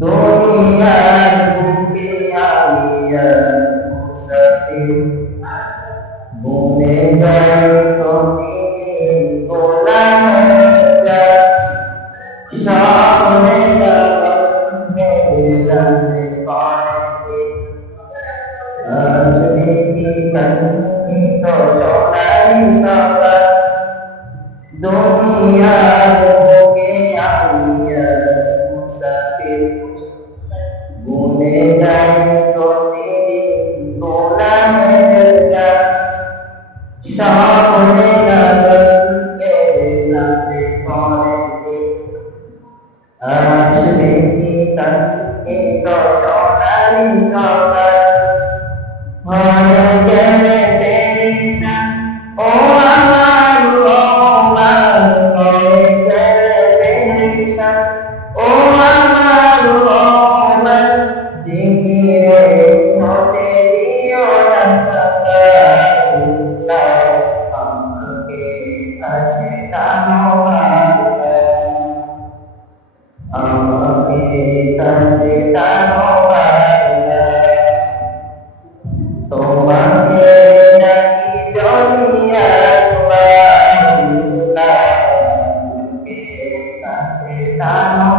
দুনিয়ার বুকে আলিয়া মুসাফির বনে যাই প্রতিদিন গোলাম সামনে জানতে পারে আসবে কি কাঙ্ক্ষিত সোনাই সকাল দুনিয়ার বুকে আলিয়া মুসাফির বনে যাই প্রতিদিন গোলামের গান সামনে লাগবে জানতে পারে আসবে কি কাঙ্ক্ষিত সোনালি সকাল হয়ে গেলে পেরেছেন ও আমার রহমান হয়ে গেলে পেরেছেন ও আমার রহমান জিকিরে হতে দিও না আমাকে কাছে টানো আমাকে কাছে টানো তোমাকে নাকি দুনিয়ার আমাকে কাছে টানো